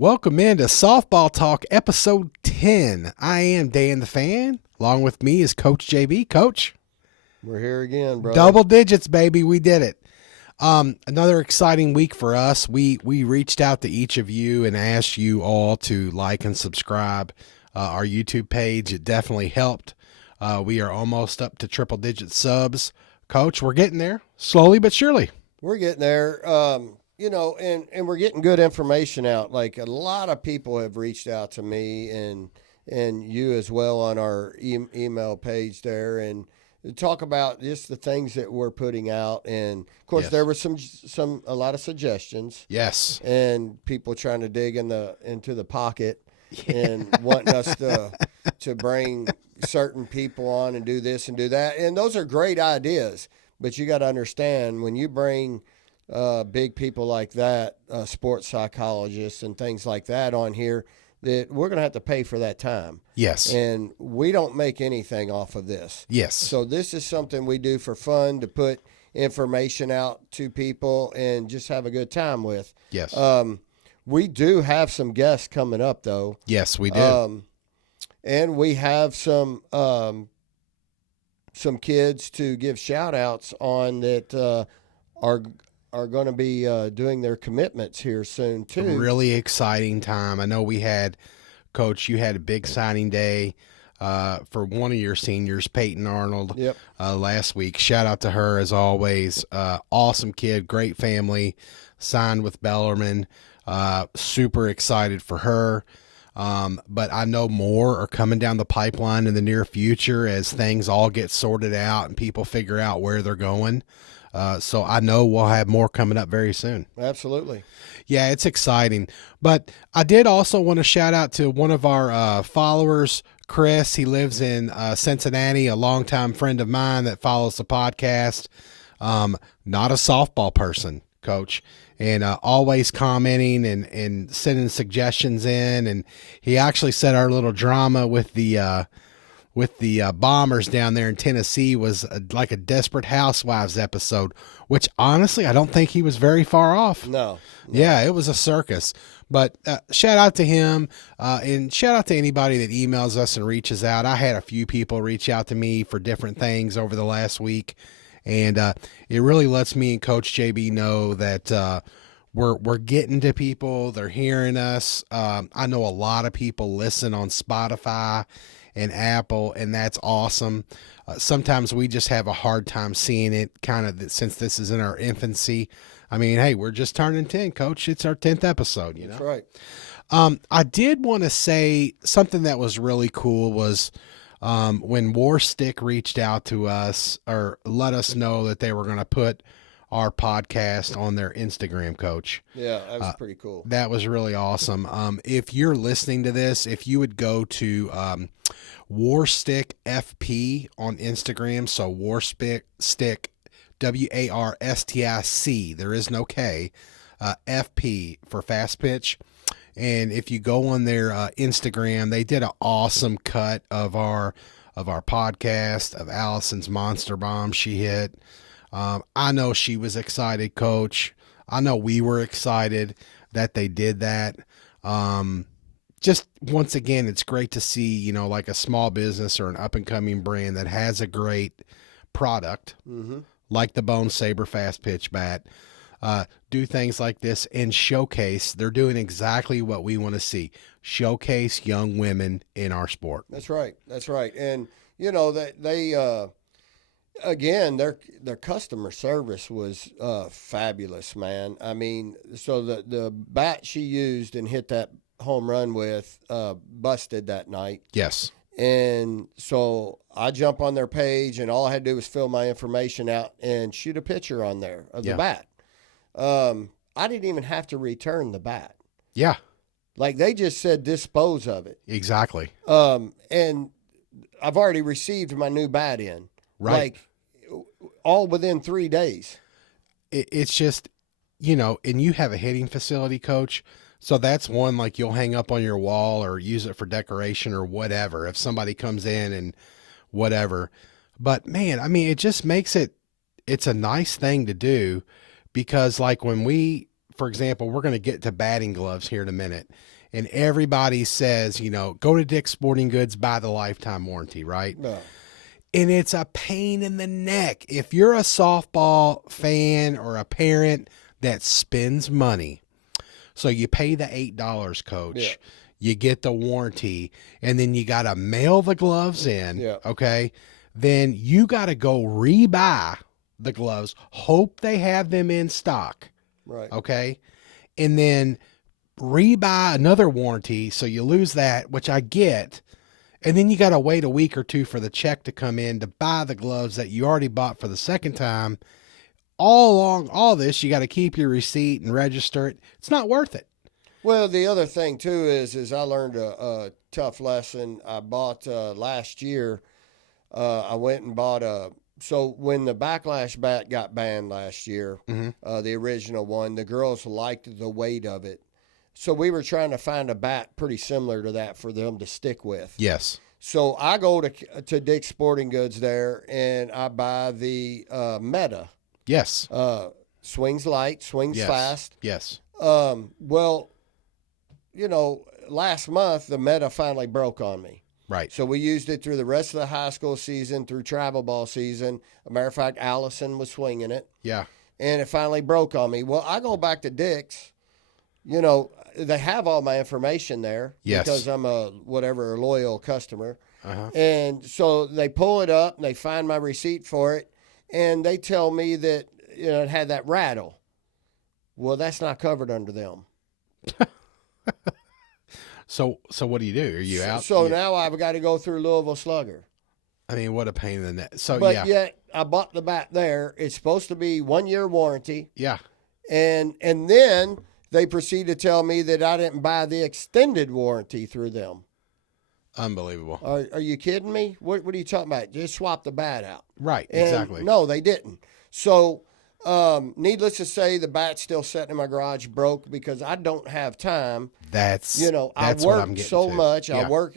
Welcome into Softball Talk, episode 10. I am Dan the Fan. Along with me is Coach JB. Coach, we're here again, bro. Double digits, baby. We did it. Another exciting week for us. We reached out to each of you and asked you all to like and subscribe our YouTube page. It definitely helped. We are almost up to triple digit subs. Coach, we're getting there, slowly but surely. We're getting there. And we're getting good information out. Like, a lot of people have reached out to me and you as well on our email page there, and talk about just the things that we're putting out. And of course, Yes. there were a lot of suggestions. Yes. And people trying to dig into the pocket and wanting us to bring certain people on and do this and do that. And those are great ideas, but you got to understand, when you bring big people like that, sports psychologists and things like that on here, that we're going to have to pay for that time. Yes. And we don't make anything off of this. Yes. So this is something we do for fun, to put information out to people and just have a good time with. Yes. We do have some guests coming up, though. Yes, we do. And we have some kids to give shout outs on that are going to be doing their commitments here soon too. A really exciting time. I know we had, Coach, you had a big signing day for one of your seniors, Peyton Arnold. Yep. Last week. Shout out to her as always. Awesome kid, great family, signed with Bellarmine. Super excited for her. But I know more are coming down the pipeline in the near future as things all get sorted out and people figure out where they're going. So I know we'll have more coming up very soon. Absolutely. Yeah, it's exciting. But I did also want to shout out to one of our followers, Chris. He lives in Cincinnati, a longtime friend of mine that follows the podcast. Not a softball person, Coach, and always commenting and sending suggestions in. And he actually said our little drama with the Bombers down there in Tennessee was like a Desperate Housewives episode, which honestly, I don't think he was very far off. No. Yeah, it was a circus. But shout out to him and shout out to anybody that emails us and reaches out. I had a few people reach out to me for different things over the last week, and it really lets me and Coach JB know that we're getting to people. They're hearing us. I know a lot of people listen on Spotify and Apple, and that's awesome. Sometimes we just have a hard time seeing it, kind of, since this is in our infancy. I mean, hey, we're just turning 10, Coach. It's our 10th episode, you know? That's right. I did want to say something that was really cool was when Warstick reached out to us or let us know that they were going to put our podcast on their Instagram, Coach. Yeah, that was pretty cool. That was really awesome. If you're listening to this, if you would go to Warstick FP on Instagram, so Warstick, WARSTIC, there is no K, FP for fast pitch. And if you go on their Instagram, they did an awesome cut of our podcast, of Allison's Monster Bomb she hit. I know she was excited, Coach. I know we were excited that they did that. Just once again, it's great to see, like a small business or an up and coming brand that has a great product, like the Bone Saber fast pitch bat, do things like this and showcase. They're doing exactly what we want to see. Showcase young women in our sport. That's right. That's right. And, they again, their customer service was fabulous, man. I mean, so the bat she used and hit that home run with busted that night. Yes. And so I jump on their page, and all I had to do was fill my information out and shoot a picture on there of the bat. I didn't even have to return the bat. Yeah. Like, they just said dispose of it. Exactly. And I've already received my new bat in. Right. Like, all within 3 days. It's just, and you have a hitting facility, Coach. So that's one, like, you'll hang up on your wall or use it for decoration or whatever if somebody comes in and whatever. But, man, I mean, it just makes it's a nice thing to do, because, like, when we for example, we're going to get to batting gloves here in a minute. And everybody says, go to Dick's Sporting Goods, buy the lifetime warranty, right? No. And it's a pain in the neck. If you're a softball fan or a parent that spends money, so you pay the $8, coach, Yeah. you get the warranty, and then you got to mail the gloves in, okay? Then you got to go rebuy the gloves, hope they have them in stock, Right. okay? And then rebuy another warranty, so you lose that, which I get. And then you got to wait a week or two for the check to come in to buy the gloves that you already bought for the second time. All along all this, you got to keep your receipt and register it. It's not worth it. Well, the other thing too is I learned a tough lesson. I bought last year. I went and bought so when the Backlash bat got banned last year, the original one, the girls liked the weight of it. So we were trying to find a bat pretty similar to that for them to stick with. Yes. So I go to Dick's Sporting Goods there, and I buy the Meta. Yes. Swings light, swings fast. Yes. Well, last month the Meta finally broke on me. Right. So we used it through the rest of the high school season, through travel ball season. As a matter of fact, Allison was swinging it. Yeah. And it finally broke on me. Well, I go back to Dick's. They have all my information there because I'm a loyal customer. And so they pull it up and they find my receipt for it, and they tell me that it had that rattle. Well, that's not covered under them. So what do you do? Are you out? So now I've got to go through Louisville Slugger. I mean, what a pain in the neck. So But yet I bought the bat there. It's supposed to be 1 year warranty. Yeah. And then they proceed to tell me that I didn't buy the extended warranty through them. Unbelievable. Are you kidding me? What are you talking about? Just swap the bat out. Right, And exactly. no, they didn't. So, needless to say, the bat's still sitting in my garage broke because I don't have time. That's I what I'm work getting so to. much. Yeah. I work,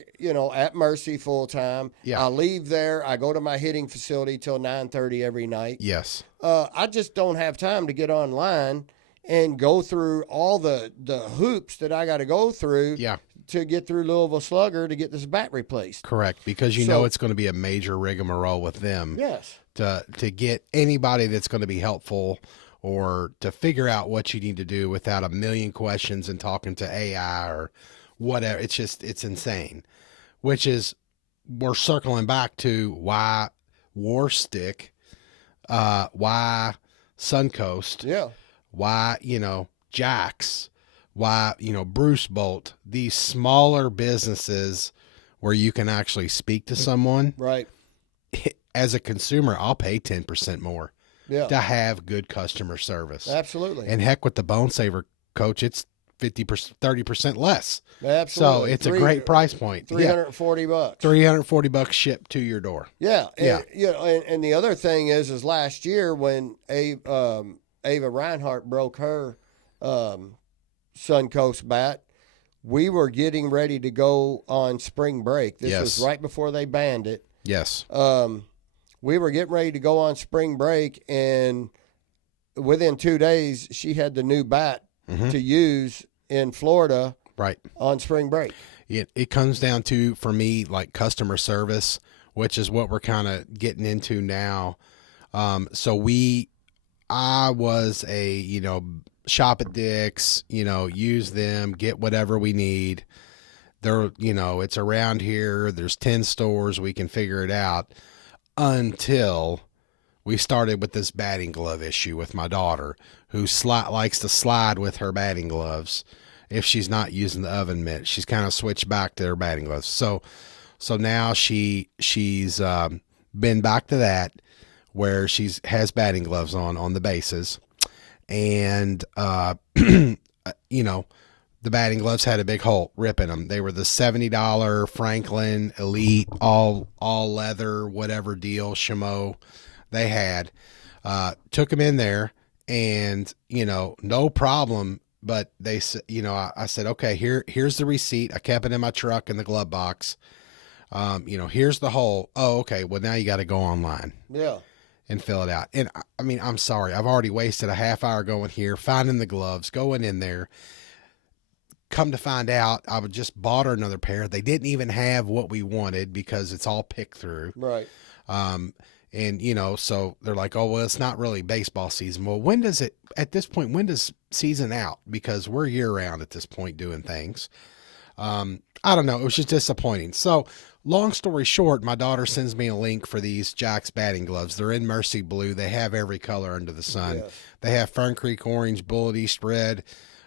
at Mercy full time. Yeah. I leave there. I go to my hitting facility till 9:30 every night. Yes. I just don't have time to get online and go through all the hoops that I got to go through to get through Louisville Slugger to get this bat replaced. Correct, because you know it's going to be a major rigmarole with them. Yes. To get anybody that's going to be helpful or to figure out what you need to do without a million questions and talking to AI or whatever. It's insane, which is, we're circling back to why War Stick, why Suncoast, why, Jax, why, Bruce Bolt, these smaller businesses where you can actually speak to someone. Right. As a consumer, I'll pay 10% more to have good customer service. Absolutely. And heck, with the Bone Saver, coach, it's 50%, 30% less. Absolutely. So it's a great price point. $340. $340 shipped to your door. Yeah. And the other thing is last year when Ava Reinhart broke her Suncoast bat, we were getting ready to go on spring break. This was right before they banned it. Yes. We were getting ready to go on spring break, and within 2 days, she had the new bat to use in Florida on spring break. It comes down to, for me, like customer service, which is what we're kind of getting into now. I was a, shop at Dick's, use them, get whatever we need. They're, it's around here. There's 10 stores. We can figure it out, until we started with this batting glove issue with my daughter, who likes to slide with her batting gloves. If she's not using the oven mitt, she's kind of switched back to her batting gloves. So now she's been back to that, where has batting gloves on the bases. And, the batting gloves had a big hole, rip in them. They were the $70 Franklin Elite, all leather, whatever deal, Chameau they had. Took them in there, and, no problem. But they said, I said, okay, here's the receipt. I kept it in my truck in the glove box. Here's the hole. Oh, okay. Well, now you got to go online. Yeah. and fill it out. And I mean, I'm sorry, I've already wasted a half hour going here, finding the gloves, going in there. Come to find out, I just bought her another pair. They didn't even have what we wanted because it's all picked through. Right. And you know, so they're like, oh, well, it's not really baseball season. Well, at this point, when does season out? Because we're year round at this point doing things. I don't know. It was just disappointing. So long story short, my daughter sends me a link for these Jack's batting gloves. They're in Mercy Blue. They have every color under the sun. Yes. They have Fern Creek Orange, Bullet East Red,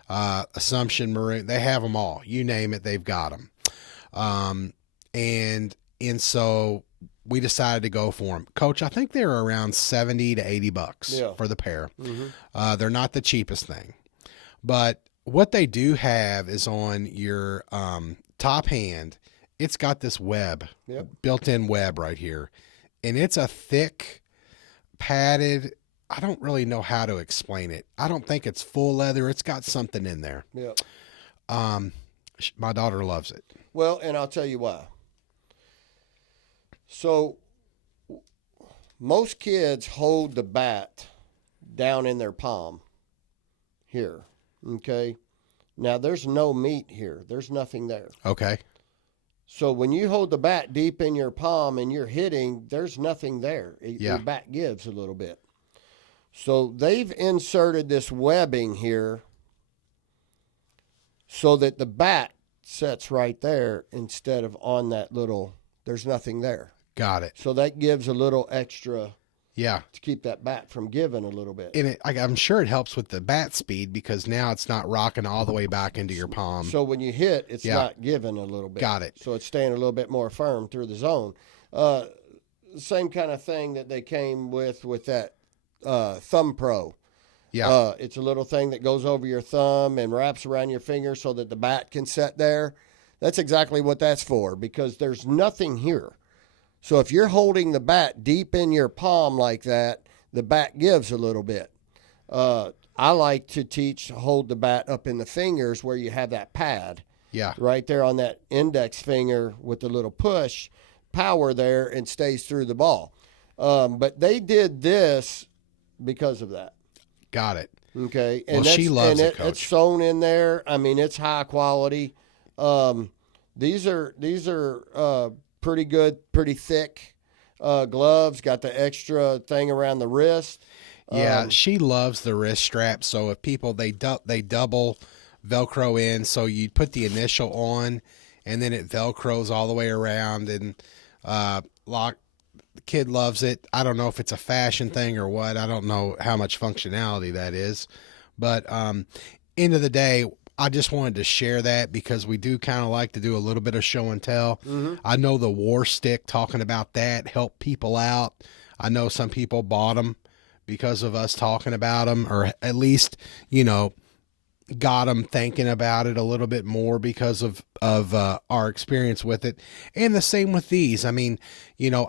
Assumption Maroon. They have them all. You name it, they've got them. And so we decided to go for them. Coach, I think they're around 70 to 80 bucks for the pair. Mm-hmm. They're not the cheapest thing. But what they do have is on your top hand, it's got this web, built-in web right here. And it's a thick, padded, I don't really know how to explain it. I don't think it's full leather. It's got something in there. Yeah. My daughter loves it. Well, and I'll tell you why. So most kids hold the bat down in their palm here, okay? Now, there's no meat here. There's nothing there. Okay. So when you hold the bat deep in your palm and you're hitting, there's nothing there. Your bat gives a little bit. So they've inserted this webbing here so that the bat sets right there instead of on that little, there's nothing there. Got it. So that gives a little extra to keep that bat from giving a little bit. And I'm sure it helps with the bat speed because now it's not rocking all the way back into your palm. So when you hit, it's not giving a little bit. Got it. So it's staying a little bit more firm through the zone. Same kind of thing that they came with that Thumb Pro. Yeah. It's a little thing that goes over your thumb and wraps around your finger so that the bat can set there. That's exactly what that's for because there's nothing here. So if you're holding the bat deep in your palm like that, the bat gives a little bit. I like to teach to hold the bat up in the fingers where you have that pad. Yeah. Right there on that index finger with the little push power there and stays through the ball. But they did this because of that. Got it. Okay. And she loves it, Coach. It's sewn in there. I mean, it's high quality. These are pretty good, pretty thick gloves. Got the extra thing around the wrist. Yeah, she loves the wrist strap. So if people they double Velcro in, so you put the initial on, and then it Velcros all the way around and lock. The kid loves it. I don't know if it's a fashion thing or what. I don't know how much functionality that is, but end of the day, I just wanted to share that because we do kind of like to do a little bit of show and tell. Mm-hmm. I know the War Stick, talking about that, helped people out. I know some people bought them because of us talking about them, or at least, got them thinking about it a little bit more because of our experience with it. And the same with these. I mean,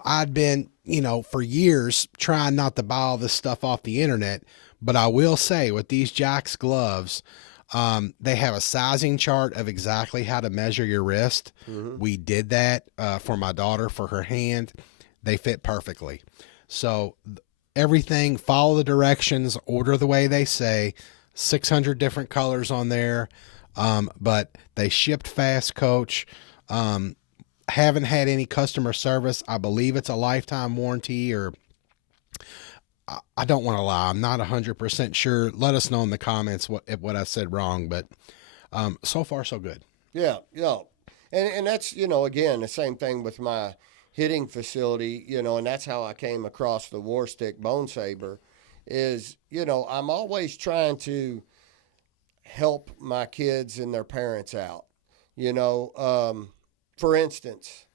I'd been, for years trying not to buy all this stuff off the internet, but I will say with these Jack's gloves, they have a sizing chart of exactly how to measure your wrist. Mm-hmm. We did that for my daughter for her hand. They fit perfectly. So everything, follow the directions, order the way they say. 600 different colors on there, but they shipped fast, Coach. Haven't had any customer service. I believe it's a lifetime warranty, or I don't want to lie. I'm not 100% sure. Let us know in the comments what I said wrong, but so far so good. Yeah. And that's, again, the same thing with my hitting facility, and that's how I came across the War Stick Bone Saber is, I'm always trying to help my kids and their parents out. For instance,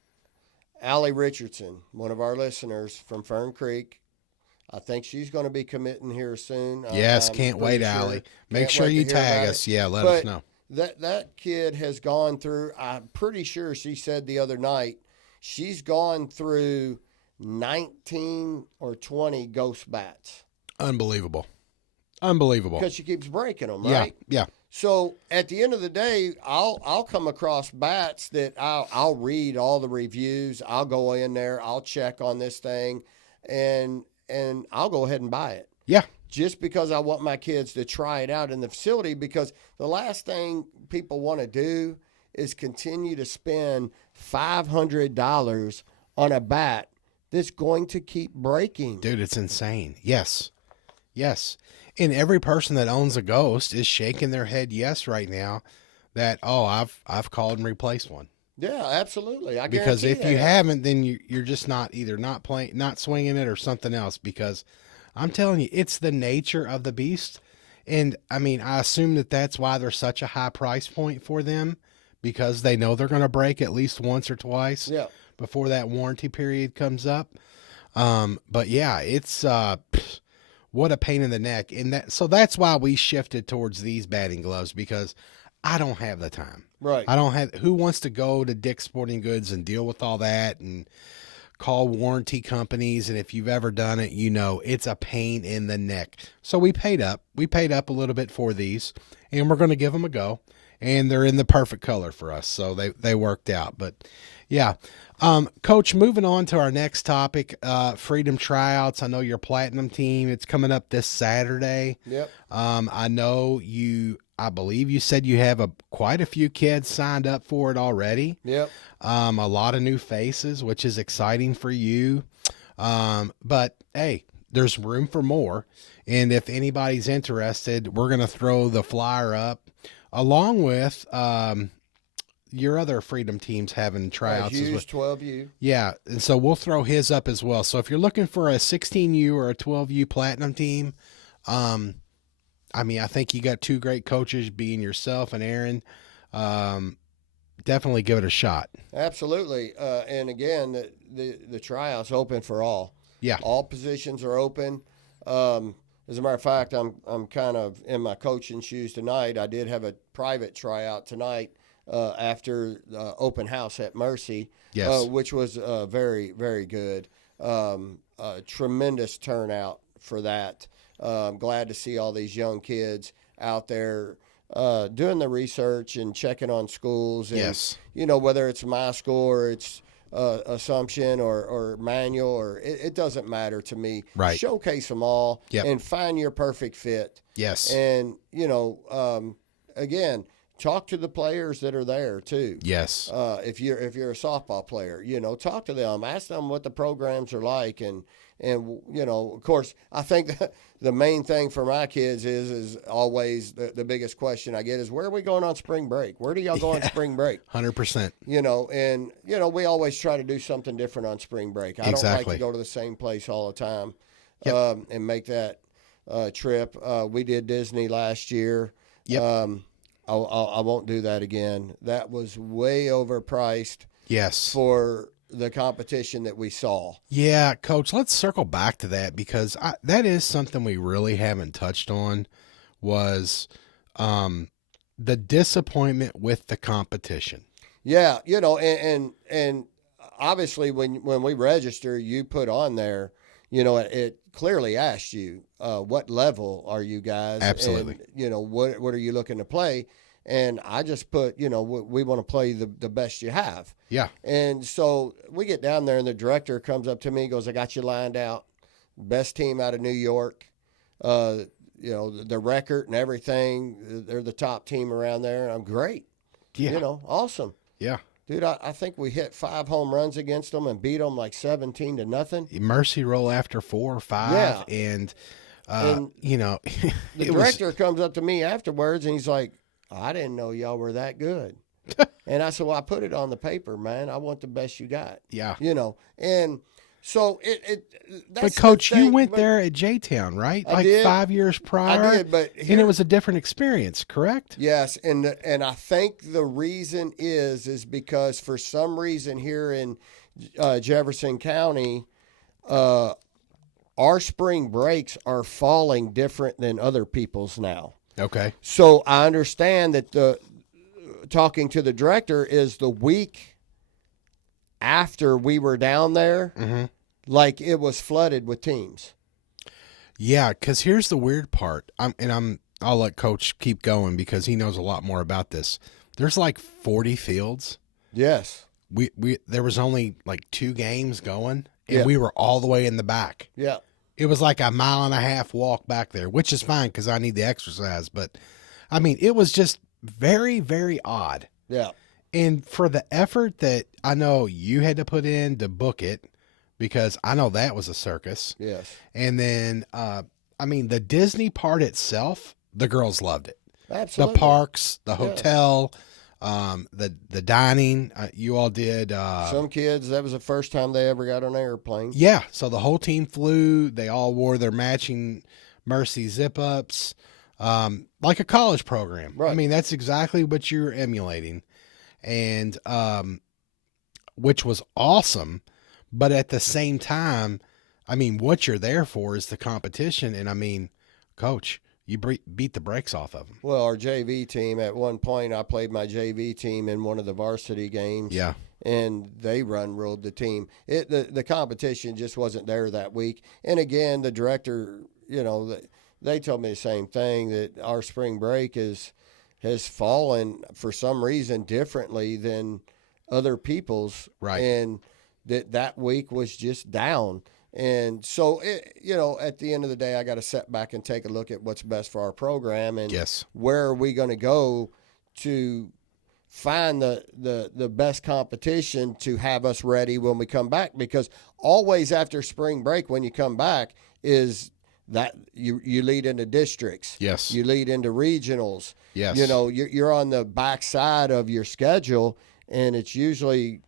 Allie Richardson, one of our listeners from Fern Creek, I think she's going to be committing here soon. Yes, can't wait, sure. Allie. Make sure you tag us. Yeah, let us know. That kid has gone through, I'm pretty sure she said the other night, she's gone through 19 or 20 ghost bats. Unbelievable. Because she keeps breaking them, right? Yeah. So at the end of the day, I'll come across bats that I'll read all the reviews. I'll go in there. I'll check on this thing, and and I'll go ahead and buy it. Yeah. Just because I want my kids to try it out in the facility, because the last thing people want to do is continue to spend $500 on a bat that's going to keep breaking. Dude, it's insane. Yes. Yes. And every person that owns a Ghost is shaking their head yes right now that, oh, I've called and replaced one. Yeah, absolutely. Because if guarantee you that. haven't, then you're just not playing, not swinging it or something else, because I'm telling you, it's the nature of the beast. And I mean, I assume that that's why there's such a high price point for them, because they know they're going to break at least once or twice before that warranty period comes up. But yeah, it's, what a pain in the neck. And so that's why we shifted towards these batting gloves, because I don't have the time. Right. Who wants to go to Dick's Sporting Goods and deal with all that and call warranty companies? And if you've ever done it, you know, it's a pain in the neck. So we paid up a little bit for these, and we're going to give them a go, and they're in the perfect color for us. So they worked out, but yeah. Coach, moving on to our next topic, Freedom Tryouts. I know your Platinum team, it's coming up this Saturday. Yep. I believe you said you have quite a few kids signed up for it already. Yep. A lot of new faces, which is exciting for you. But hey, there's room for more. And if anybody's interested, we're going to throw the flyer up along with, your other Freedom teams having tryouts as well. 12U. Yeah, and so we'll throw his up as well. So if you're looking for a 16U or a 12U Platinum team, I mean, I think you got two great coaches, being yourself and Aaron. Definitely give it a shot. Absolutely. And again, the tryouts open for all. Yeah. All positions are open. As a matter of fact, I'm kind of in my coaching shoes tonight. I did have a private tryout tonight after the open house at Mercy, yes. Which was very, very good. Tremendous turnout for that. Glad to see all these young kids out there doing the research and checking on schools. And, yes. You know, whether it's my school or it's Assumption or Manual, or it doesn't matter to me. Right. Showcase them all and find your perfect fit. Yes. And, you know, again, talk to the players that are there too. Yes. If you're a softball player, you know, talk to them, ask them what the programs are like, and you know, of course, I think the main thing for my kids is always the biggest question I get is, where are we going on spring break? Where do y'all go on spring break? 100%. You know, and you know, we always try to do something different on spring break. I don't like to go to the same place all the time. And make that trip. We did Disney last year. Yep. I won't do that again. That was way overpriced. Yes. For the competition that we saw. Yeah, Coach, let's circle back to that, because that is something we really haven't touched on, was the disappointment with the competition. Yeah, you know, and obviously when we register, you put on there, you know, it clearly asked you, what level are you guys? Absolutely. And, you know, what are you looking to play? And I just put, you know, we want to play the best you have. Yeah. And so we get down there, and the director comes up to me and goes, I got you lined out. Best team out of New York. You know, the record and everything. They're the top team around there. I'm great. Yeah. You know, awesome. Yeah. Dude, I think we hit 5 home runs against them and beat them like 17-0. Mercy roll after 4 or 5. Yeah. And you know, the director comes up to me afterwards, and he's like, I didn't know y'all were that good. And I said, well, I put it on the paper, man. I want the best you got. Yeah. You know, and so but Coach, you went there at J-Town, right? I did. 5 years prior. I did, but and it was a different experience, correct? Yes, and I think the reason is because for some reason here in Jefferson County, our spring breaks are falling different than other people's now. Okay. So I understand that talking to the director is the week after we were down there, like it was flooded with teams. Yeah, because here's the weird part. I'll let Coach keep going because he knows a lot more about this. There's like 40 fields. Yes. There was only like 2 games going, and we were all the way in the back. Yeah. It was like a 1.5 mile walk back there, which is fine because I need the exercise. But I mean, it was just very, very odd. Yeah. And for the effort that I know you had to put in to book it, because I know that was a circus. Yes. And then, I mean, the Disney part itself, the girls loved it. Absolutely. The parks, the Yes. hotel, the dining, you all did. Some kids, that was the first time they ever got on an airplane. Yeah, so the whole team flew. They all wore their matching Mercy zip-ups, like a college program. Right. I mean, that's exactly what you're emulating, and which was awesome. But at the same time, I mean, what you're there for is the competition, and I mean, Coach, you beat the brakes off of them. Well, our JV team, at one point, I played my JV team in one of the varsity games. Yeah. And they ruled the team. The competition just wasn't there that week. And again, the director, they told me the same thing, that our spring break has fallen for some reason differently than other people's. Right. And that week was just down. And so, at the end of the day, I got to sit back and take a look at what's best for our program and Yes. where are we going to go to find the best competition to have us ready when we come back. Because always after spring break, when you come back, is that you lead into districts. Yes. You lead into regionals. Yes. You're on the backside of your schedule, and it's usually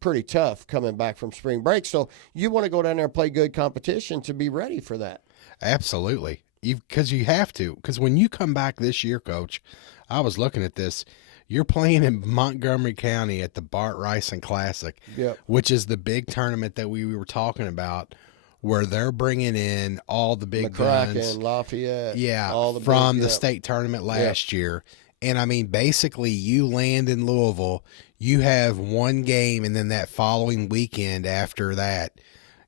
pretty tough coming back from spring break. So you want to go down there and play good competition to be ready for that. Absolutely. Because you have to. Because when you come back this year, Coach, I was looking at this. You're playing in Montgomery County at the Bart Ryson Classic, Yep. which is the big tournament that we were talking about, where they're bringing in all the big McCracken, guns. Lafayette. Yeah, all the from big, the yep. state tournament last year. And, I mean, basically you land in Louisville, you have one game, and then that following weekend after that,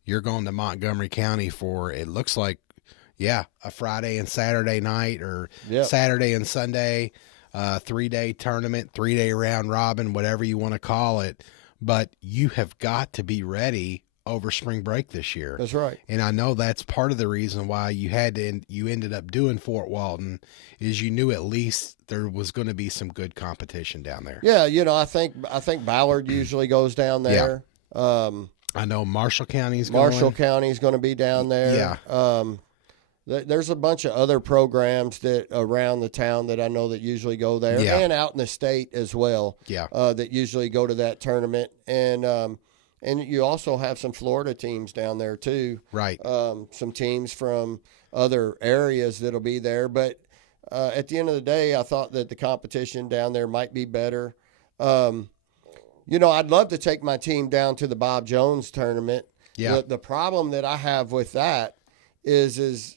you're going to Montgomery County for, it looks like, a Friday and Saturday night, or Yep. Saturday and Sunday, 3-day tournament, 3-day round robin, whatever you want to call it. But you have got to be ready over spring break this year. That's right. And I know that's part of the reason why you ended up doing Fort Walton, is you knew at least there was going to be some good competition down there. Yeah, I think Ballard usually goes down there. I know Marshall County's County's going to be down there. Yeah. There's a bunch of other programs that around the town that I know that usually go there, and out in the state as well. Yeah. That usually go to that tournament, and you also have some Florida teams down there too. Right. Some teams from other areas that'll be there, but at the end of the day, I thought that the competition down there might be better. I'd love to take my team down to the Bob Jones tournament. Yeah. The problem that I have with that is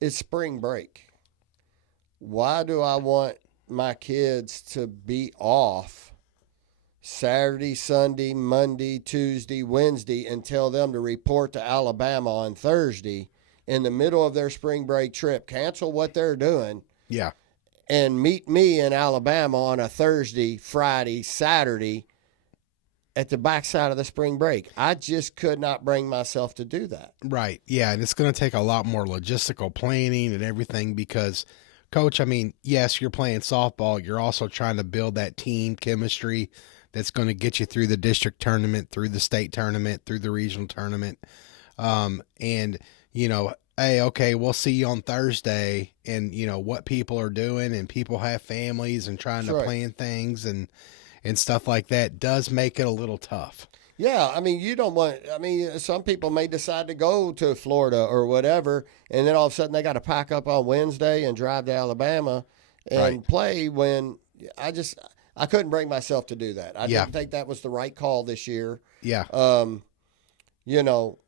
it's spring break. Why do I want my kids to be off Saturday, Sunday, Monday, Tuesday, Wednesday, and tell them to report to Alabama on Thursday in the middle of their spring break trip, cancel what they're doing, Yeah. and meet me in Alabama on a Thursday, Friday, Saturday at the backside of the spring break? I just could not bring myself to do that. Right. Yeah. And it's going to take a lot more logistical planning and everything because, Coach, I mean, yes, you're playing softball. You're also trying to build that team chemistry that's going to get you through the district tournament, through the state tournament, through the regional tournament. And, hey, okay, we'll see you on Thursday, and, what people are doing, and people have families and trying to plan things and stuff like that does make it a little tough. Yeah, I mean, some people may decide to go to Florida or whatever, and then all of a sudden they got to pack up on Wednesday and drive to Alabama and play when I couldn't bring myself to do that. I didn't think that was the right call this year. Yeah.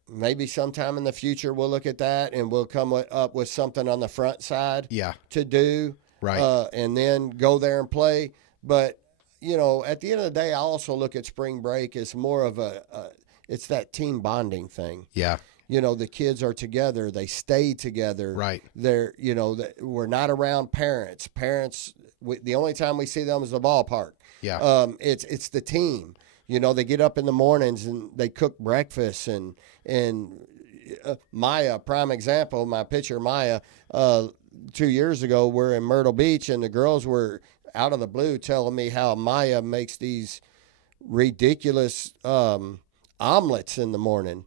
Maybe sometime in the future we'll look at that and we'll come up with something on the front side to do. Right. And then go there and play. But, at the end of the day, I also look at spring break as more of it's that team bonding thing. Yeah. The kids are together. They stay together. Right. They're, we're not around parents. The only time we see them is the ballpark. Yeah. It's the team. They get up in the mornings and they cook breakfast and Maya, prime example, my pitcher Maya, 2 years ago, we're in Myrtle Beach, and the girls were out of the blue telling me how Maya makes these ridiculous omelets in the morning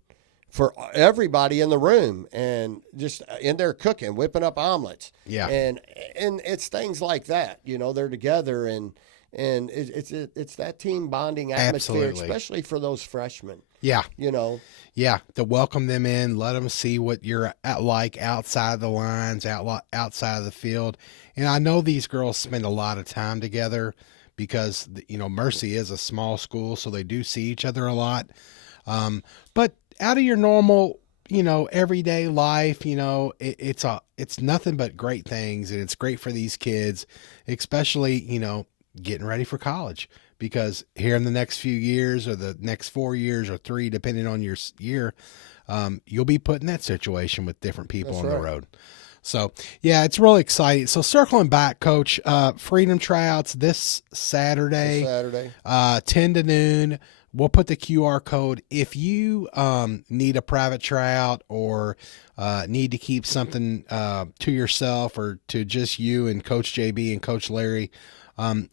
for everybody in the room, and just in there cooking, whipping up omelets. Yeah. And it's things like that, they're together, and it's that team bonding atmosphere, Absolutely. especially for those freshmen. Yeah. Yeah. To welcome them in, let them see what you're like outside the lines, outside of the field. And I know these girls spend a lot of time together because, Mercy is a small school, so they do see each other a lot. But out of your normal, everyday life, it's nothing but great things, and it's great for these kids, especially, getting ready for college, because here in the next few years, or the next 4 years or 3, depending on your year, you'll be put in that situation with different people on the road. So yeah, it's really exciting. So circling back, Coach, Freedom tryouts this Saturday, 10 to noon. We'll put the QR code. If you need a private tryout, or need to keep something to yourself, or to just you and Coach JB and Coach Larry,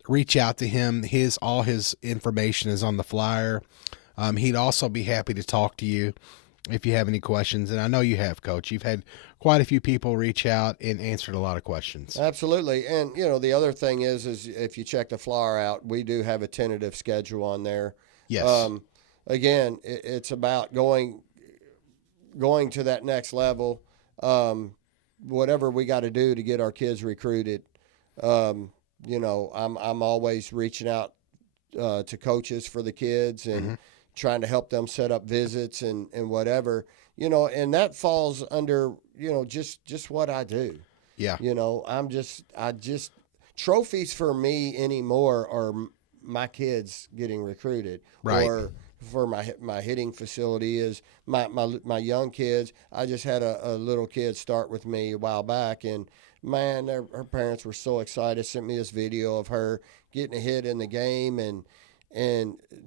reach out to him. All his information is on the flyer. He'd also be happy to talk to you if you have any questions. And I know you have, Coach. You've had quite a few people reach out and answered a lot of questions. Absolutely. And, the other thing is if you check the flyer out, we do have a tentative schedule on there. Yes. Again, it's about going to that next level. Whatever we got to do to get our kids recruited. I'm always reaching out to coaches for the kids, and trying to help them set up visits and whatever, and that falls under, just what I do. Yeah. Trophies for me anymore are my kids getting recruited, right, or for my hitting facility is my young kids. I just had a little kid start with me a while back, and man, her parents were so excited. Sent me this video of her getting a hit in the game, and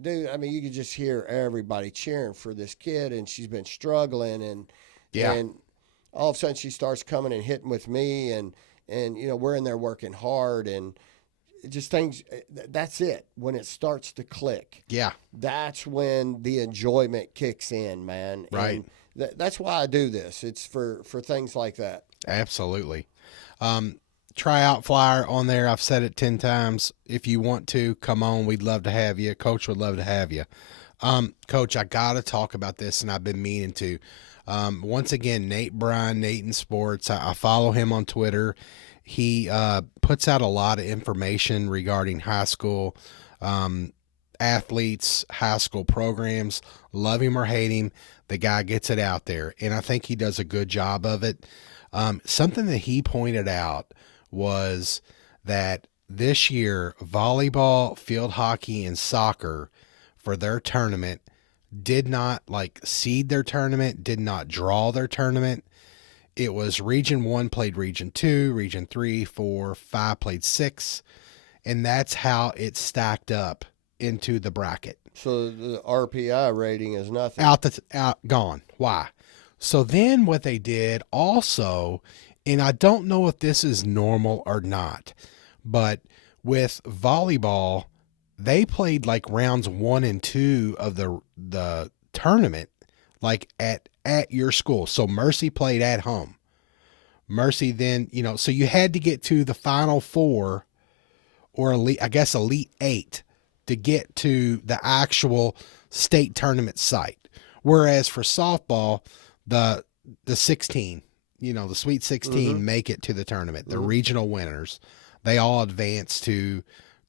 dude, I mean, you could just hear everybody cheering for this kid, and she's been struggling, and all of a sudden she starts coming and hitting with me, and we're in there working hard, and just things. That's it. When it starts to click, that's when the enjoyment kicks in, man. Right. And that's why I do this. It's for things like that. Absolutely. Tryout flyer on there. I've said it 10 times. If you want to come on, we'd love to have you. Coach would love to have you. Coach, I got to talk about this, and I've been meaning to. Once again, Nate Bryan, Nate in Sports. I follow him on Twitter. He puts out a lot of information regarding high school athletes, high school programs. Love him or hate him, the guy gets it out there, and I think he does a good job of it. Something that he pointed out was that this year, volleyball, field hockey, and soccer for their tournament did not seed their tournament, did not draw their tournament. It was Region 1 played Region 2, Region 3, 4, 5 played 6, and that's how it stacked up into the bracket. So the RPI rating is nothing. Gone. Why? So then what they did also, and I don't know if this is normal or not, but with volleyball, they played rounds 1 and 2 of the tournament at your school. So Mercy played at home. Mercy then, so you had to get to the Final 4 or Elite 8 to get to the actual state tournament site. Whereas for softball, the 16, the Sweet 16 make it to the tournament. The regional winners, they all advance to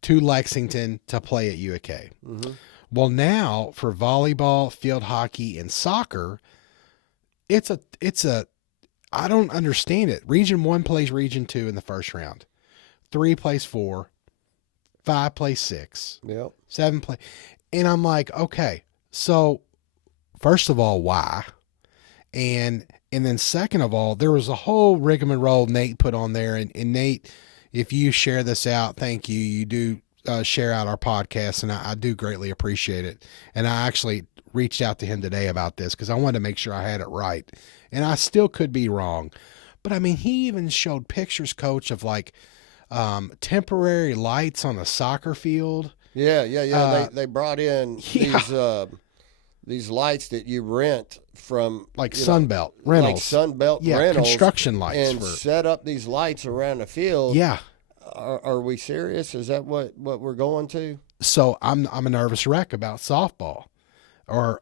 Lexington to play at UK. Well, now for volleyball, field hockey, and soccer, it's a I don't understand it. Region 1 plays Region 2 in the first round. 3 plays 4. 5 plays 6. Yep. 7 play. And I'm like, okay, so first of all, why? And then second of all, there was a whole rigmarole Nate put on there. And Nate, if you share this out, thank you. You do share out our podcast, and I do greatly appreciate it. And I actually reached out to him today about this because I wanted to make sure I had it right, and I still could be wrong. But I mean, he even showed pictures, Coach, of like temporary lights on a soccer field. Yeah. They brought in these lights that you rent from like Sunbelt Rentals, like Sunbelt Rentals, construction lights, and set up these lights around the field. Yeah. Are we serious? Is that what we're going to? So I'm a nervous wreck about softball. Or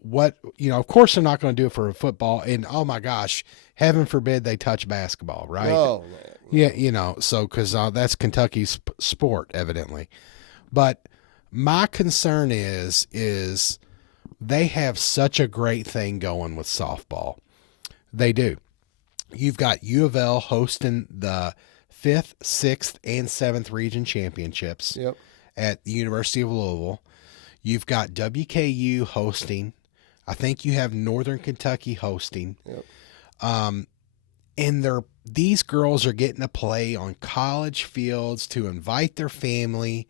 what, of course they're not going to do it for football, and oh my gosh, heaven forbid they touch basketball, right? Oh man. Yeah, so because that's Kentucky's sport evidently. But my concern is they have such a great thing going with softball. They do. You've got U of L hosting the 5th, 6th, and 7th region championships at the University of Louisville. You've got WKU hosting. I think you have Northern Kentucky hosting. And these girls are getting to play on college fields to invite their family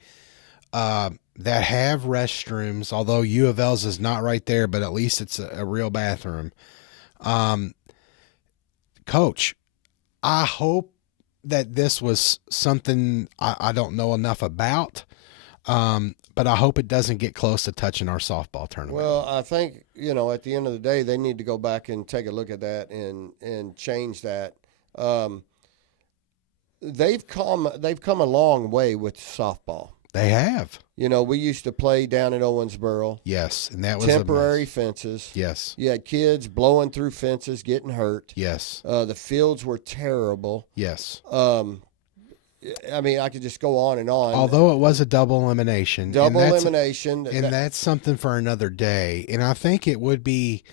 that have restrooms, although U of L's is not right there, but at least it's a real bathroom. Coach, I hope that this was something I don't know enough about. But I hope it doesn't get close to touching our softball tournament. Well, I think, at the end of the day, they need to go back and take a look at that and change that. They've come a long way with softball. They have. We used to play down at Owensboro. Yes, and that was temporary fences. Yes. You had kids blowing through fences, getting hurt. Yes. The fields were terrible. Yes. I mean, I could just go on and on. Although it was a double elimination. Elimination. And that's something for another day. And I think it would be,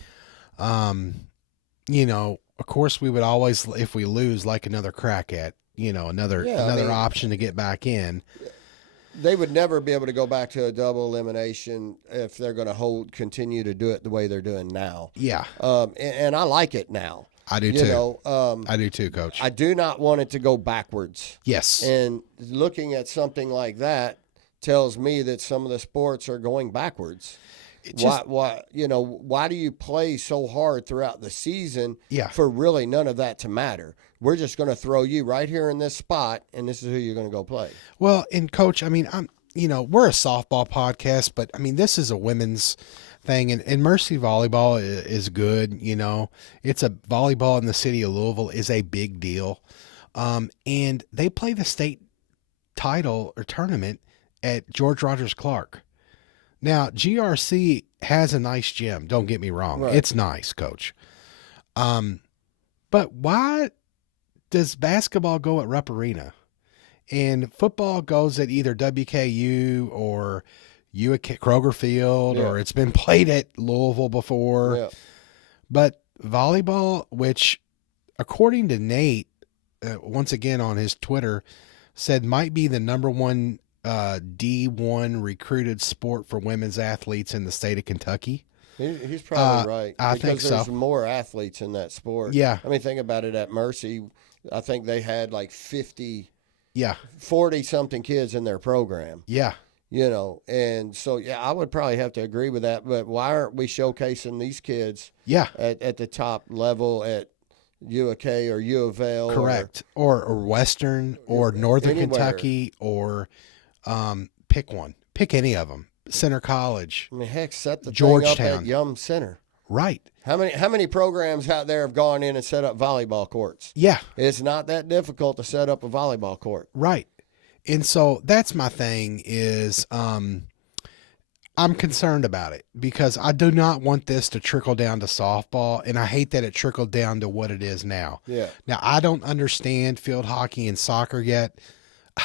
of course we would always, if we lose, like another crack at, another option to get back in. They would never be able to go back to a double elimination if they're going to continue to do it the way they're doing now. Yeah. And I like it now. I do too. I do too, Coach. I do not want it to go backwards. Yes. And looking at something like that tells me that some of the sports are going backwards. Why do you play so hard throughout the season for really none of that to matter? We're just going to throw you right here in this spot, and this is who you're going to go play. Well, and Coach, I mean, we're a softball podcast, but I mean, this is a women's thing, and Mercy Volleyball is good. It's a volleyball in the city of Louisville is a big deal, and they play the state title or tournament at George Rogers Clark. Now GRC has a nice gym. Don't get me wrong, right. It's nice, Coach. But why does basketball go at Rupp Arena, and football goes at either WKU or Kroger Field, or it's been played at Louisville before. Yeah. But volleyball, which according to Nate, once again on his Twitter, said might be the number one D1 recruited sport for women's athletes in the state of Kentucky. He's probably right. I think so. Because there's more athletes in that sport. Yeah. I mean, think about it. At Mercy, I think they had like 40-something kids in their program. Yeah. And so, I would probably have to agree with that. But why aren't we showcasing these kids at the top level at UAK or U of L? Correct. Or Western or Northern Kentucky or pick one. Pick any of them. Center College. I mean, heck, set the Georgetown. thing up at Yum Center. Right. How many programs out there have gone in and set up volleyball courts? Yeah. It's not that difficult to set up a volleyball court. Right. And so that's my thing is I'm concerned about it because I do not want this to trickle down to softball, and I hate that it trickled down to what it is now. Yeah. Now, I don't understand field hockey and soccer yet.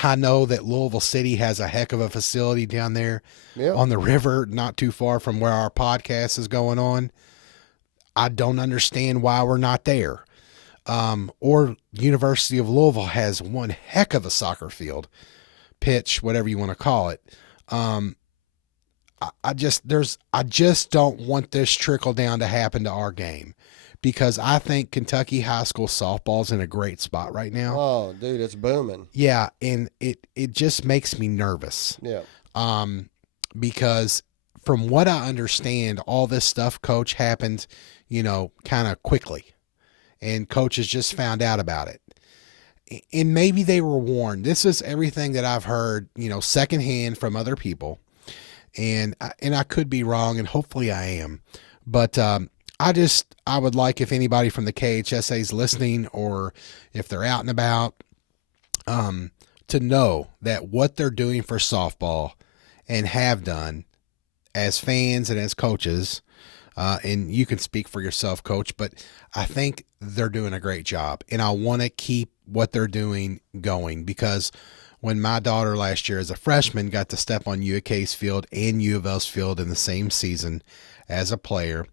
I know that Louisville City has a heck of a facility down there on the river, not too far from where our podcast is going on. I don't understand why we're not there. Or University of Louisville has one heck of a soccer field, pitch, whatever you want to call it. I just don't want this trickle down to happen to our game, because I think Kentucky high school softball's in a great spot right now. Oh, dude, it's booming. Yeah, and it just makes me nervous. Yeah. Because from what I understand, all this stuff, Coach, happened, kind of quickly, and coaches just found out about it. And maybe they were warned. This is everything that I've heard, secondhand from other people, and I could be wrong, and hopefully I am, but I would like, if anybody from the KHSA is listening, or if they're out and about, to know that what they're doing for softball and have done as fans and as coaches, and you can speak for yourself, Coach, but I think they're doing a great job, and I want to keep what they're doing going, because when my daughter last year as a freshman got to step on U of K's field and U of L's field in the same season as a player,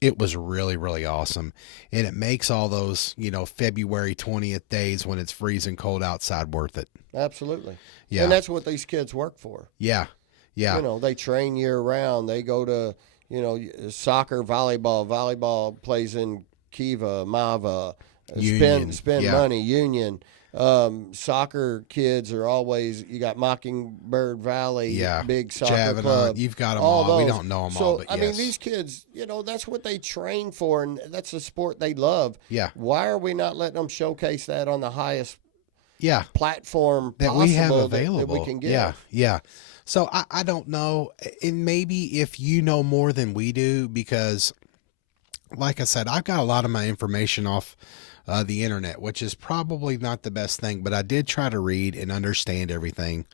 it was really, really awesome. And it makes all those, February 20th days when it's freezing cold outside worth it. Absolutely. Yeah. And that's what these kids work for. Yeah. Yeah. They train year round. They go to, soccer, volleyball. Volleyball plays in Kiva, Mava, spend money, Union. Soccer kids are always, you got Mockingbird Valley, big soccer Javin, club. You've got them all. We don't know them all, but I mean, these kids, that's what they train for, and that's the sport they love. Yeah. Why are we not letting them showcase that on the highest platform that we have available that we can get? Yeah. So I don't know, and maybe if you know more than we do, because like I said, I've got a lot of my information off the internet, which is probably not the best thing, but I did try to read and understand everything.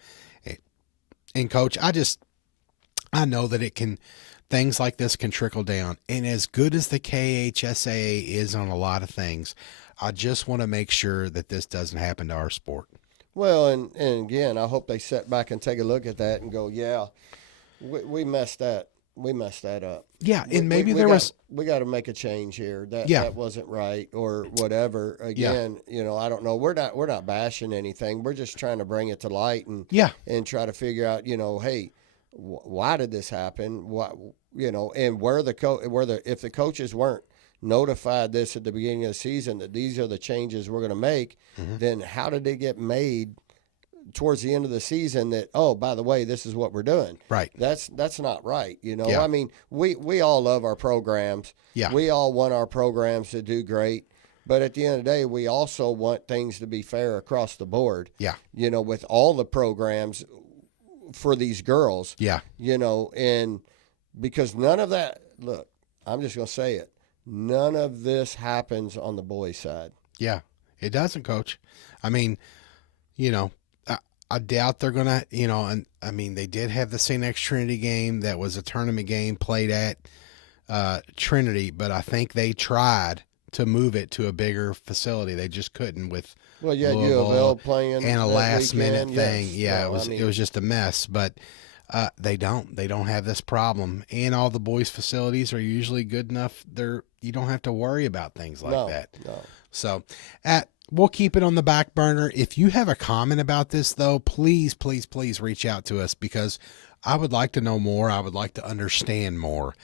And Coach, I know that things like this can trickle down. And as good as the KHSAA is on a lot of things, I just want to make sure that this doesn't happen to our sport. Well, and again, I hope they sit back and take a look at that and go, yeah, we messed that. We messed that up. Yeah, and maybe we got to make a change here. That wasn't right, or whatever. Again, I don't know. We're not bashing anything. We're just trying to bring it to light and try to figure out, hey, why did this happen? What, and if the coaches weren't notified this at the beginning of the season that these are the changes we're going to make, then how did they get made towards the end of the season that, oh, by the way, this is what we're doing? Right. That's not right. I mean, we all love our programs. Yeah. We all want our programs to do great. But at the end of the day, we also want things to be fair across the board. Yeah. With all the programs for these girls. Yeah. And because none of that, look, I'm just going to say it. None of this happens on the boys' side. Yeah, it doesn't, Coach. I mean, I doubt they're going to, and I mean, they did have the St. X Trinity game that was a tournament game played at Trinity, but I think they tried to move it to a bigger facility. They just couldn't with U of L playing and a last minute thing. Yes. Yeah, it was just a mess, but they don't have this problem, and all the boys' facilities are usually good enough. You don't have to worry about things like that. No. So, we'll keep it on the back burner. If you have a comment about this, though, please, please, please reach out to us, because I would like to know more. I would like to understand more.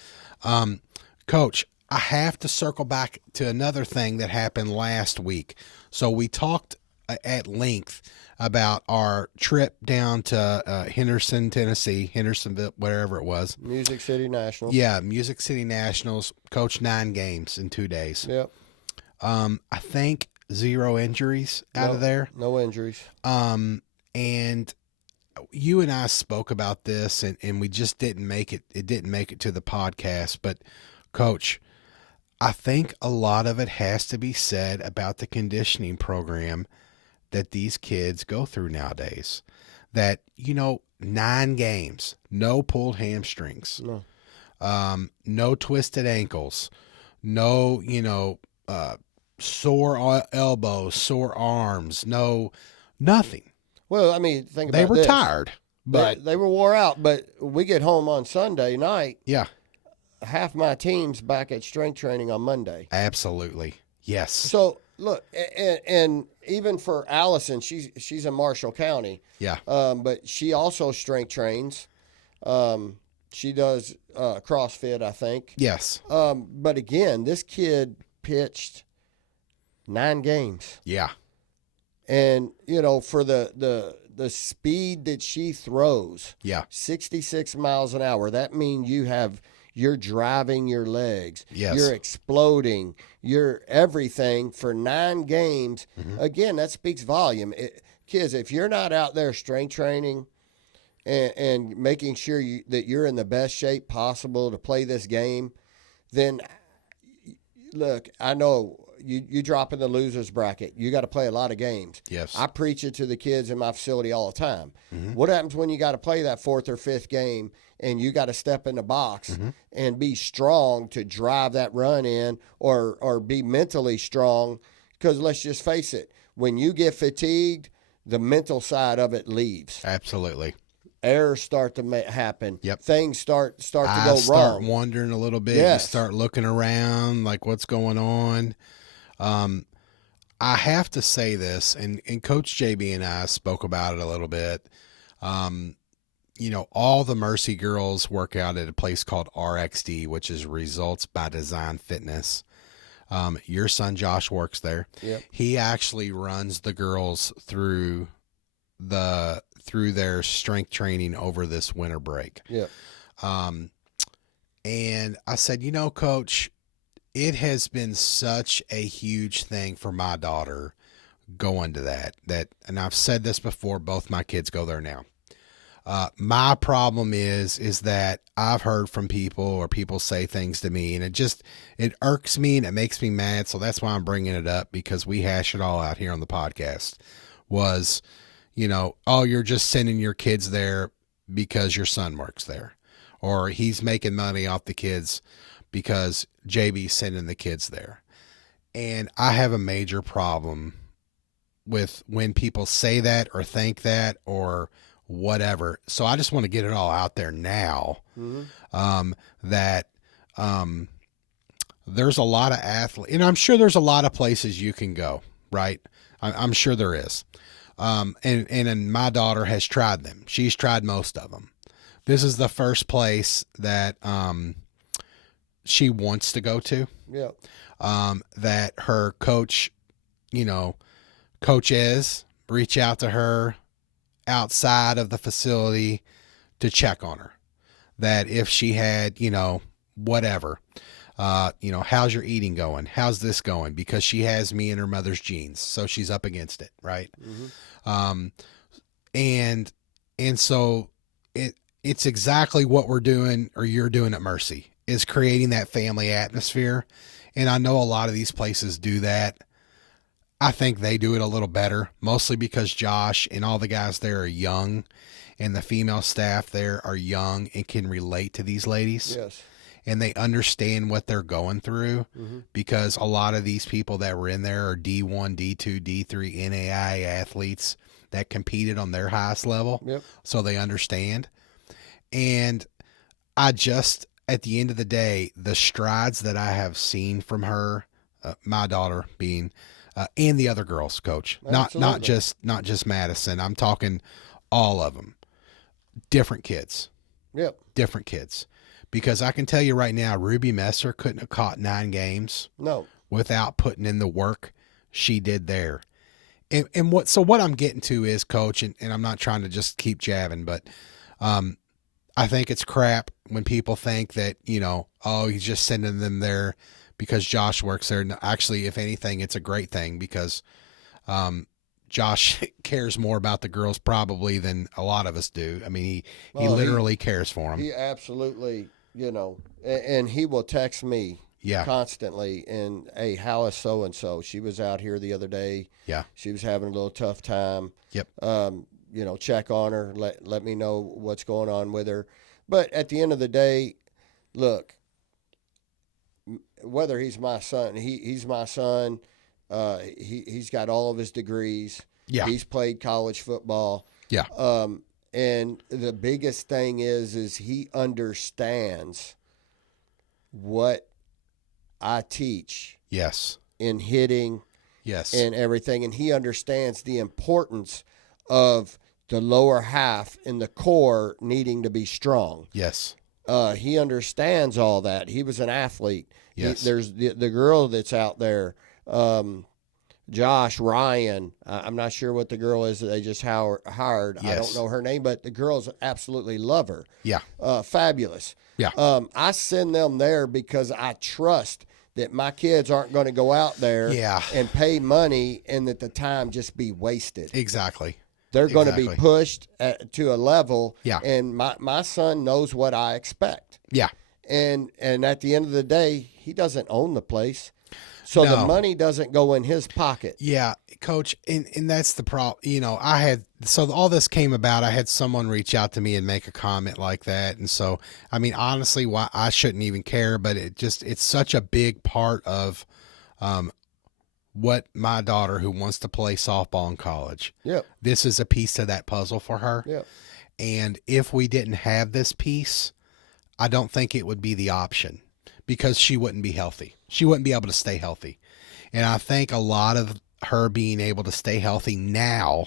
Coach, I have to circle back to another thing that happened last week. So we talked at length about our trip down to Henderson, Tennessee, Hendersonville, wherever it was. Music City Nationals. Yeah, Music City Nationals. Coached 9 games in 2 days. Yep. I think 0 injuries out of there. No injuries. And you and I spoke about this, and we just didn't make it. It didn't make it to the podcast. But, Coach, I think a lot of it has to be said about the conditioning program that these kids go through nowadays. That, 9 games, no pulled hamstrings, no twisted ankles, no, sore elbows, sore arms, nothing. Well, I mean, think about They were this. tired, but they were wore out. But we get home on Sunday night. yeah, half my team's back at strength training on Monday. Absolutely, yes. So look, and even for Allison, she's in Marshall County. Yeah. But she also strength trains. She does CrossFit, I think. Yes. But again, this kid pitched 9 games. Yeah. And, for the speed that she throws, Yeah. 66 miles an hour, that means you're driving your legs. Yes. You're exploding. You're everything for 9 games. Again, that speaks volume. Kids, if you're not out there strength training and making sure that you're in the best shape possible to play this game, then look, I know you drop in the loser's bracket. You got to play a lot of games. Yes. I preach it to the kids in my facility all the time. What happens when you got to play that 4th or 5th game and you got to step in the box and be strong to drive that run in, or be mentally strong? Because let's just face it, when you get fatigued, the mental side of it leaves. Absolutely. Errors start to happen. Yep. Things start to go wrong. Start wondering a little bit. Yes. You start looking around, like what's going on. I have to say this, and Coach JB and I spoke about it a little bit. All the Mercy girls work out at a place called RXD, which is Results by Design Fitness. Your son Josh works there. Yep. He actually runs the girls through their strength training over this winter break. Yeah. And I said, Coach, it has been such a huge thing for my daughter going to that, and I've said this before, both my kids go there now. My problem is that I've heard from people, or people say things to me, and it irks me and it makes me mad. So that's why I'm bringing it up, because we hash it all out here on the podcast. Was, oh, you're just sending your kids there because your son works there, or he's making money off the kids because JB's sending the kids there. And I have a major problem with when people say that or think that or whatever. So I just want to get it all out there now. That there's a lot of athletes, and I'm sure there's a lot of places you can go, right? I'm sure there is. And my daughter has tried them. She's tried most of them. This is the first place that she wants to go to. Yeah. That her coach, coaches reach out to her outside of the facility to check on her. That if she had, whatever, how's your eating going? How's this going? Because she has me and her mother's genes, so she's up against it, right? And so it's exactly what we're doing, or you're doing at Mercy, is creating that family atmosphere. And I know a lot of these places do that. I think they do it a little better, mostly because Josh and all the guys there are young, and the female staff there are young and can relate to these ladies. Yes. And they understand what they're going through, because a lot of these people that were in there are D1, D2, D3 NAI athletes that competed on their highest level. Yep. So they understand. And at the end of the day, the strides that I have seen from her, my daughter being, and the other girls, Coach, not just Madison. I'm talking all of them, different kids. Yep. Different kids. Because I can tell you right now, Ruby Messer couldn't have caught 9 games without putting in the work she did there. And what I'm getting to is, Coach, and I'm not trying to just keep jabbing, but I think it's crap when people think that, oh, he's just sending them there because Josh works there. No, actually, if anything, it's a great thing, because Josh cares more about the girls probably than a lot of us do. I mean, he literally cares for them. He absolutely, and he will text me constantly, and, hey, how is so-and-so? She was out here the other day. Yeah. She was having a little tough time. Yep. Check on her, let me know what's going on with her. But at the end of the day, look, whether he's my son, he's my son. He's got all of his degrees. Yeah. He's played college football. Yeah. And the biggest thing is he understands what I teach. Yes. In hitting. Yes. And everything. And he understands the importance of the lower half and the core needing to be strong. Yes. He understands all that. He was an athlete. Yes. There's the girl that's out there, Josh, Ryan. I'm not sure what the girl is that they just hired. Yes. I don't know her name, but the girls absolutely love her. Yeah. Fabulous. Yeah. I send them there because I trust that my kids aren't going to go out there and pay money and that the time just be wasted. Exactly. They're going to be pushed to a level, and my son knows what I expect. Yeah. And at the end of the day, he doesn't own the place. So the money doesn't go in his pocket. Yeah, Coach, and that's the problem. You know, all this came about. I had someone reach out to me and make a comment like that. And so, I mean, honestly, why I shouldn't even care, but it's such a big part of what my daughter who wants to play softball in college. Yep. This is a piece of that puzzle for her. Yep. And if we didn't have this piece, I don't think it would be the option because she wouldn't be healthy. She wouldn't be able to stay healthy. And I think a lot of her being able to stay healthy now,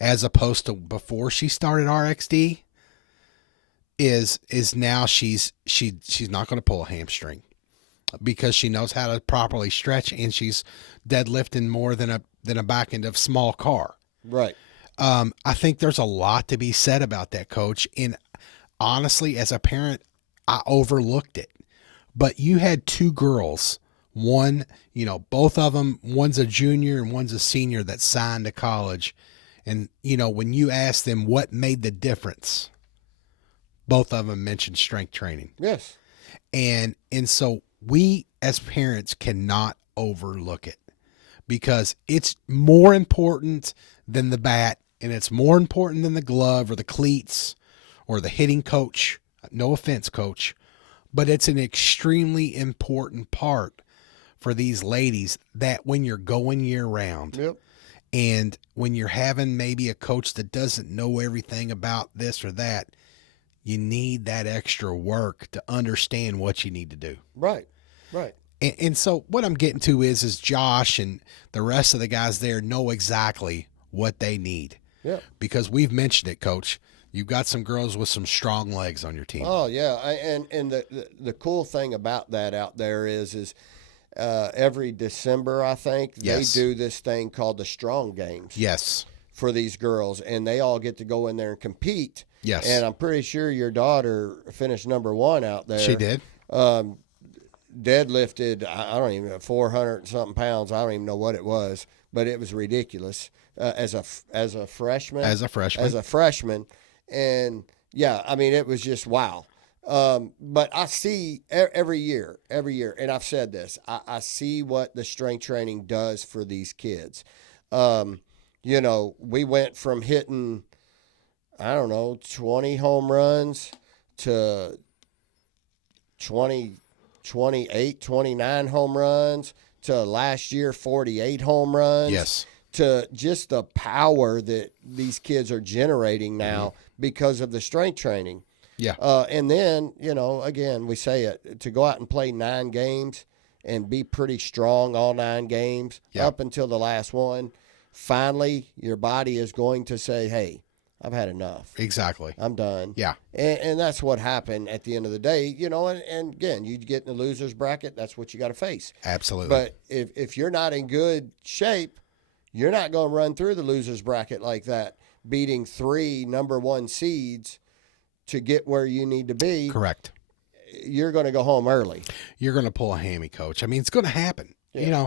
as opposed to before she started RXD, is now she's not going to pull a hamstring because she knows how to properly stretch, and she's deadlifting more than a back end of small car. Right. I think there's a lot to be said about that, Coach. And honestly, as a parent, I overlooked it. But you had two girls, one, you know, both of them, one's a junior and one's a senior that signed to college. And, you know, when you asked them what made the difference, both of them mentioned strength training. Yes. And so we as parents cannot overlook it because it's more important than the bat, and it's more important than the glove or the cleats or the hitting coach. No offense, Coach. But it's an extremely important part for these ladies that when you're going year round and when you're having maybe a coach that doesn't know everything about this or that, you need that extra work to understand what you need to do. Right. Right. And so what I'm getting to is Josh and the rest of the guys there know exactly what they need. Yeah. Because we've mentioned it, Coach. You've got some girls with some strong legs on your team. Oh yeah, and the cool thing about that out there is every December I think they do this thing called the Strong Games. Yes. For these girls, and they all get to go in there and compete. Yes. And I'm pretty sure your daughter finished #1 out there. She did. Deadlifted, I don't even know, 400 and something pounds. I don't even know what it was, but it was ridiculous as a freshman. As a freshman. And yeah, I mean, it was just wow. But I see every year, and I've said this, I see what the strength training does for these kids. You know, we went from hitting, 20 home runs to 28, 29 home runs to last year, 48 home runs. Yes. To just the power that these kids are generating now because of the strength training. Yeah. And then, again, we say it, to go out and play 9 games and be pretty strong all 9 games up until the last one, finally your body is going to say, hey, I've had enough. Exactly. I'm done. Yeah. And that's what happened at the end of the day, and again, you get in the loser's bracket, that's what you got to face. Absolutely. But if you're not in good shape, you're not going to run through the loser's bracket like that, beating 3 #1 seeds to get where you need to be. Correct. You're going to go home early. You're going to pull a hammy, Coach. I mean, it's going to happen. Yeah.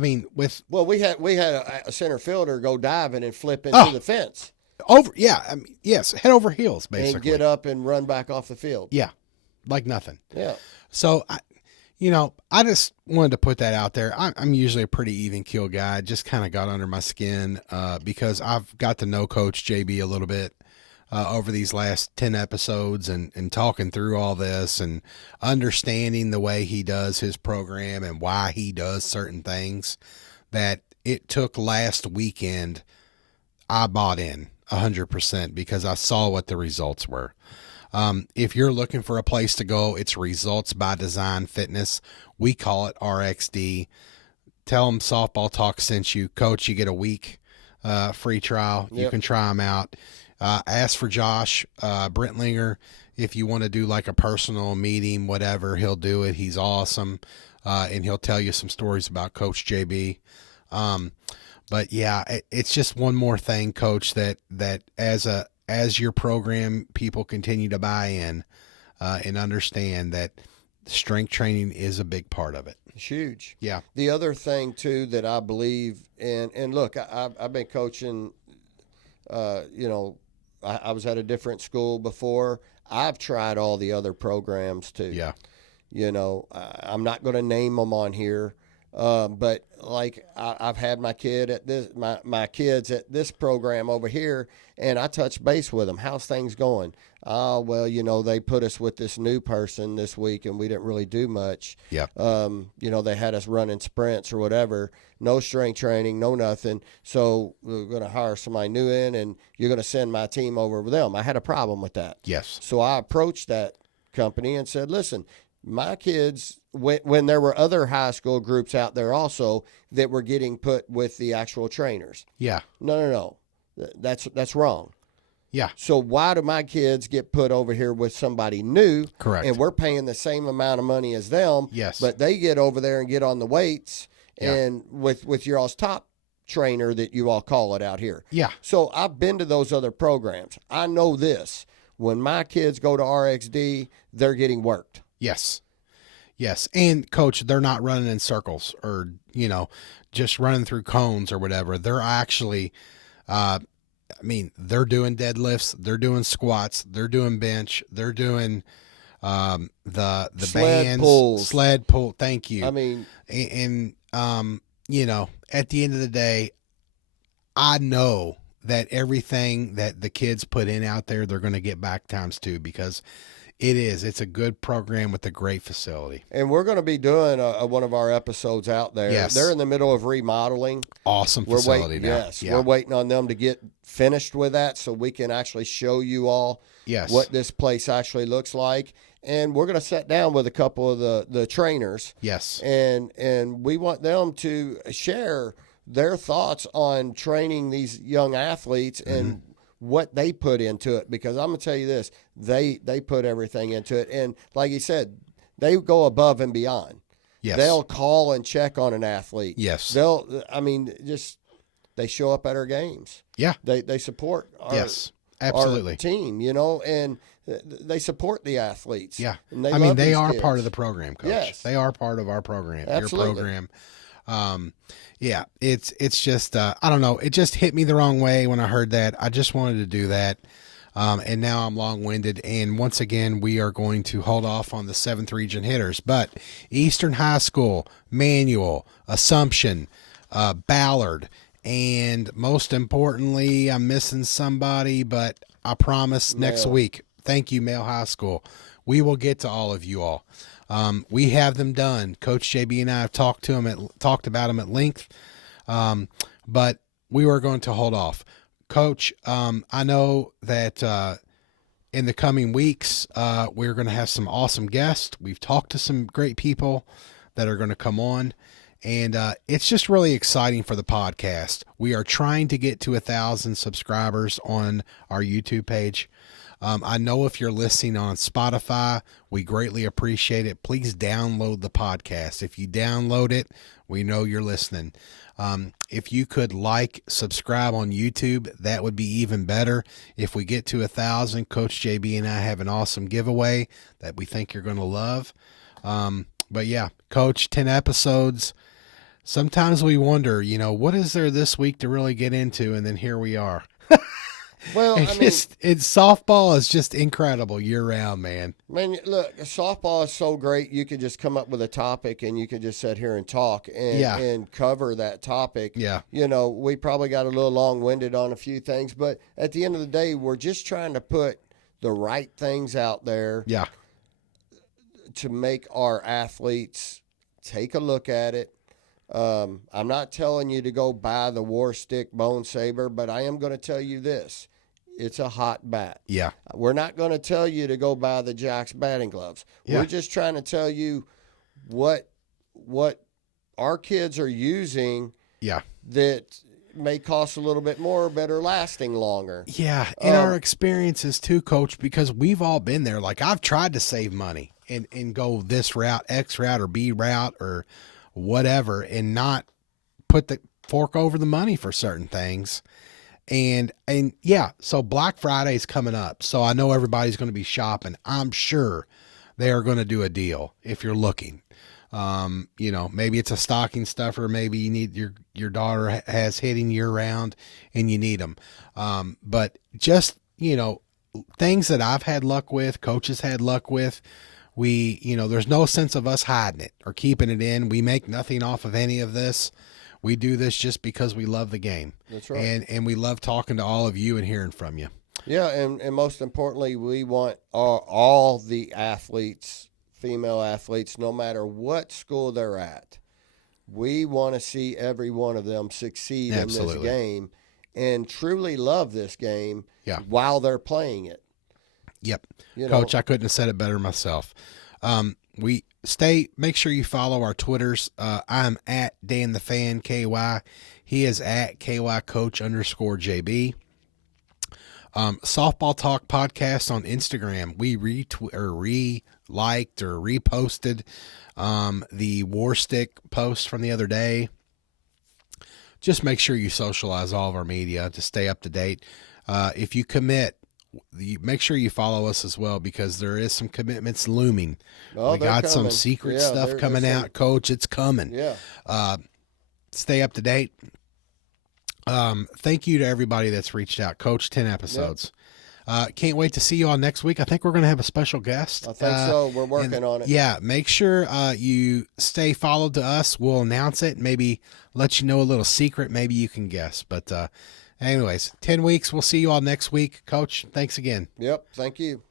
We had a center fielder go diving and flip into the fence. Head over heels, basically. And get up and run back off the field. Yeah, like nothing. Yeah. So, I just wanted to put that out there. I'm usually a pretty even keel guy. Just kind of got under my skin because I've got to know Coach JB a little bit over these last 10 episodes and talking through all this and understanding the way he does his program and why he does certain things that it took last weekend. I bought in 100% because I saw what the results were. If you're looking for a place to go, it's Results by Design Fitness. We call it RXD. Tell them Softball Talk sent you. Coach, you get a week free trial. You can try them out. Ask for Josh Brentlinger. if you want to do like a personal meeting, whatever, he'll do it. He's awesome. And he'll tell you some stories about Coach JB. But yeah, it's just one more thing, Coach, that as your program, people continue to buy in, and understand that strength training is a big part of it. It's huge. Yeah. The other thing too that I believe in, and look, I've been coaching. I was at a different school before. I've tried all the other programs too. Yeah. I'm not going to name them on here, but like I've had my kid at this, my kids at this program over here, and I touch base with them. How's things going? Oh, well, they put us with this new person this week, and we didn't really do much. Yeah. They had us running sprints or whatever. No strength training, no nothing. So we're going to hire somebody new in, and you're going to send my team over with them. I had a problem with that. Yes. So I approached that company and said, listen, my kids, when there were other high school groups out there also that were getting put with the actual trainers. Yeah. No. That's wrong. Yeah. So why do my kids get put over here with somebody new? Correct. And we're paying the same amount of money as them. Yes. But they get over there and get on the weights and with your all's top trainer that you all call it out here. Yeah. So I've been to those other programs. I know this. When my kids go to RXD, they're getting worked. Yes. And Coach, they're not running in circles or, just running through cones or whatever. They're actually, they're doing deadlifts, they're doing squats, they're doing bench, they're doing, the Sled bands, sled pull. Thank you. I mean, and at the end of the day, I know that everything that the kids put in out there, they're going to get back times two, because it's a good program with a great facility. And we're going to be doing one of our episodes out there. Yes. They're in the middle of remodeling. Awesome facility now. Yes. Yeah. We're waiting on them to get finished with that so we can actually show you all what this place actually looks like. And we're going to sit down with a couple of the trainers. Yes. And we want them to share their thoughts on training these young athletes and what they put into it, because I'm going to tell you this, they put everything into it. And like you said, they go above and beyond. Yes. They'll call and check on an athlete. Yes. They show up at our games. Yeah. They support our, absolutely. our team, and they support the athletes. Yeah. And they are kids. part of the program, Coach. Yes. They are part of our program, Absolutely. your program. It's just, I don't know. It just hit me the wrong way when I heard that. I just wanted to do that. And now I'm long-winded. And once again, we are going to hold off on the 7th region hitters, but Eastern High School, Manual, Assumption, Ballard, and most importantly, I'm missing somebody, but I promise next week. Thank you, Male High School. We will get to all of you all. We have them done. Coach JB and I have talked about them at length. But we were going to hold off. Coach, I know that in the coming weeks, we're going to have some awesome guests. We've talked to some great people that are going to come on, and it's just really exciting for the podcast. We are trying to get to 1,000 subscribers on our YouTube page. I know if you're listening on Spotify, we greatly appreciate it. Please download the podcast. If you download it, we know you're listening. If you could subscribe on YouTube, that would be even better. If we get to 1,000, Coach JB and I have an awesome giveaway that we think you're going to love. But yeah, Coach, 10 episodes. Sometimes we wonder, what is there this week to really get into? And then here we are. Well, softball is just incredible year round, man. Man, look, softball is so great. You can just come up with a topic and you can just sit here and talk and cover that topic. Yeah. We probably got a little long-winded on a few things, but at the end of the day, we're just trying to put the right things out there. Yeah. To make our athletes take a look at it. I'm not telling you to go buy the War Stick Bone Saber, but I am going to tell you this. It's a hot bat. Yeah. We're not going to tell you to go buy the Jack's batting gloves. Yeah. We're just trying to tell you what our kids are using Yeah. that may cost a little bit more, but are lasting longer. Yeah, in our experiences too, Coach, because we've all been there. Like, I've tried to save money and go this route, X route or B route or whatever, and not put the fork over the money for certain things. And yeah, so Black Friday's coming up. So I know everybody's going to be shopping. I'm sure they are going to do a deal if you're looking. You know, maybe it's a stocking stuffer. Maybe you need your daughter has hitting year round and you need them. But just, you know, things that I've had luck with, coaches had luck with, there's no sense of us hiding it or keeping it in. We make nothing off of any of this. We do this just because we love the game. That's right. And we love talking to all of you and hearing from you. Yeah. And most importantly, we want all the athletes, female athletes, no matter what school they're at, we want to see every one of them succeed Absolutely. in this game and truly love this game while they're playing it. Yep. Coach, I couldn't have said it better myself. Make sure you follow our Twitters. I'm at Dan the Fan KY. He is at KY Coach _JB. Softball Talk Podcast on Instagram. We liked or reposted the War Stick post from the other day. Just make sure you socialize all of our media to stay up to date. If you commit, make sure you follow us as well, because there is some commitments looming. We got some secret stuff coming out, Coach. It's coming. Yeah. Stay up to date. Thank you to everybody that's reached out, Coach. 10 episodes. Can't wait to see you all next week. I think we're going to have a special guest. I think so. We're working on it. Yeah, make sure you stay followed to us. We'll announce it. Maybe let you know a little secret. Maybe you can guess. But anyways, 10 weeks. We'll see you all next week. Coach, thanks again. Yep. Thank you.